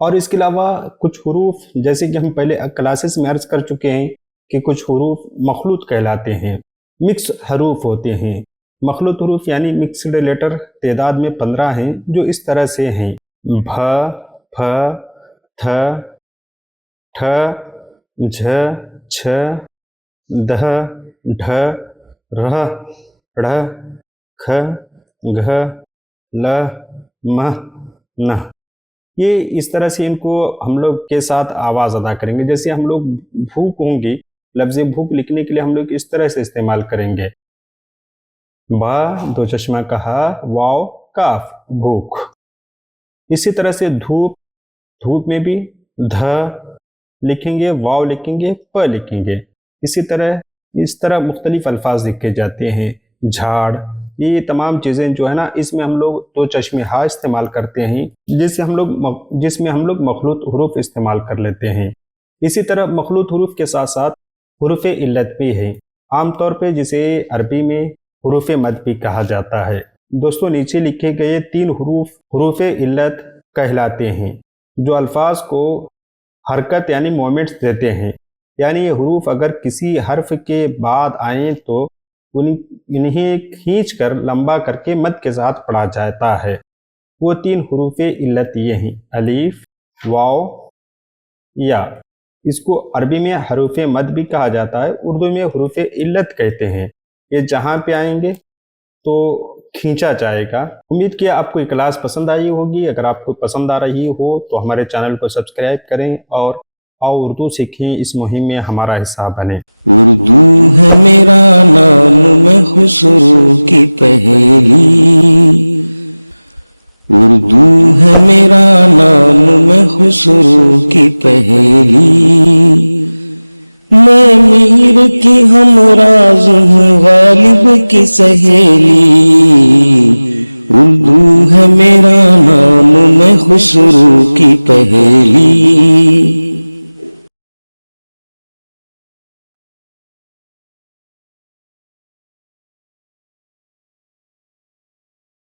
اور اس کے علاوہ کچھ حروف جیسے کہ ہم پہلے کلاسز میں عرض کر چکے ہیں کہ کچھ حروف مخلوط کہلاتے ہیں، مکس حروف ہوتے ہیں۔ مخلوط حروف یعنی مکسڈ لیٹر تعداد میں 15 ہیں، جو اس طرح سے ہیں: بھ، پھ، تھ، ٹھ، جھ، چھ، دھ، ڈھ، رھ، ڑ، کھ، گھ، ل، م، ن۔ یہ اس طرح سے ان کو ہم لوگ کے ساتھ آواز ادا کریں گے۔ جیسے ہم لوگ بھوک ہوں گی، لفظ بھوک لکھنے کے لیے ہم لوگ اس طرح سے استعمال کریں گے: با دو چشمہ کا ہا، واو کاف، بھوک۔ اسی طرح سے دھوپ، دھوپ میں بھی دھ لکھیں گے، واو لکھیں گے، پ لکھیں گے۔ اس طرح مختلف الفاظ لکھے جاتے ہیں۔ جھاڑ، یہ تمام چیزیں جو ہے نا، اس میں ہم لوگ دو چشمے ہا استعمال کرتے ہیں، جس میں ہم لوگ مخلوط حروف استعمال کر لیتے ہیں۔ اسی طرح مخلوط حروف کے ساتھ ساتھ حروف علت بھی ہے، عام طور پہ جسے عربی میں حروف مد بھی کہا جاتا ہے۔ دوستو، نیچے لکھے گئے 3 حروف حروف علت کہلاتے ہیں، جو الفاظ کو حرکت یعنی مومنٹس دیتے ہیں۔ یعنی یہ حروف اگر کسی حرف کے بعد آئیں تو انہیں کھینچ کر لمبا کر کے مد کے ساتھ پڑھا جاتا ہے۔ وہ 3 حروف علت یہ ہیں: الف، واو، یا۔ اس کو عربی میں حروف مد بھی کہا جاتا ہے، اردو میں حروف علت کہتے ہیں۔ یہ جہاں پہ آئیں گے تو کھینچا جائے گا۔ امید کیا آپ کو یہ کلاس پسند آئی ہوگی۔ اگر آپ کو پسند آ رہی ہو تو ہمارے چینل کو سبسکرائب کریں اور اردو سیکھیں، اس مہم میں ہمارا حصہ بنیں۔ اردو ہے میرا نام، میں خسرو کی پہیلی۔ اردو ہے میرا نام، میں خسرو کی پہیلی۔ میں میر کی ہمراز ہوں، غالب کی سہیلی۔ اردو ہے میرا نام، میں خسرو کی پہیلی۔